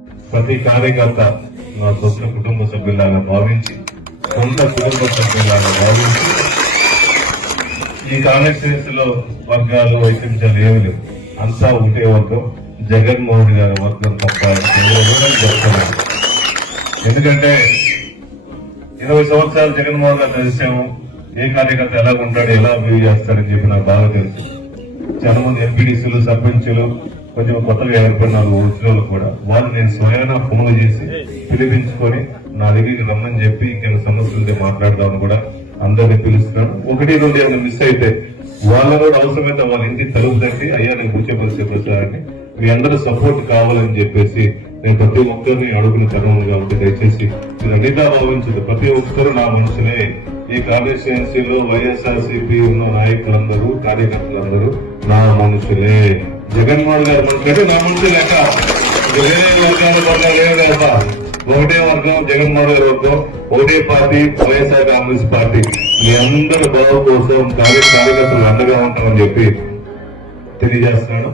ప్రతి కార్యకర్త నా సొంత కుటుంబ సభ్యులాగా భావించి ఈ కాన్స్టిట్యూన్సీ లో వర్గాలు వైద్యాలు ఏమి లేవు, అంతా ఒకటే వర్గం, జగన్మోహన్ గారి వర్గం తప్ప చెప్తున్నాను. ఎందుకంటే 20 సంవత్సరాలు జగన్మోహన్ గారు తెలిసాము, ఏ కార్యకర్త ఎలా ఉంటాడు, ఎలా అభివృద్ధి చేస్తాడని చెప్పి నాకు బాగా తెలుసు. చాలా మంది ఎంపీడీసీలు, సర్పంచులు, కొంచెం కొత్తగా ఏర్పడిన వచ్చిన కూడా వాళ్ళు నేను స్వయానా ఫోన్లు చేసి పిలిపించుకొని నా దగ్గరికి రమ్మని చెప్పి ఇక్కడ సమస్యలతో మాట్లాడదామని కూడా అందరినీ పిలుస్తున్నాను. 1-2 ఏమైనా మిస్ అయితే వాళ్ళ కూడా అవసరమైతే వాళ్ళ ఇంటికి తలుపు తట్టి అయ్యా నేను కూర్చోపరిచే ప్రచారాన్ని మీ అందరూ సపోర్ట్ కావాలని చెప్పేసి నేను ప్రతి ఒక్కరిని అడుగున తరుణం కాబట్టి దయచేసి మీరు అన్నిటా భావించదు. ప్రతి ఒక్కరు నా మనుషులే. ఈ కాన్స్టిట్యుయెన్సీలో వైఎస్ఆర్సీపీ ఉన్న నాయకులందరూ, కార్యకర్తలందరూ నా మనుషులే. జగన్మోహన్ గారి మనుషులంటే నా మనుషులు లెక్క, వేరే వర్గాల వర్గాలు లేవు కదా. ఒకటే వర్గం జగన్మోహన్ గారి వర్గం, ఒకటే పార్టీ వైఎస్ఆర్ కాంగ్రెస్ పార్టీ. మీ అందరి బాగు కోసం కార్యకర్తలు అండగా ఉంటామని చెప్పి తెలియజేస్తున్నాను.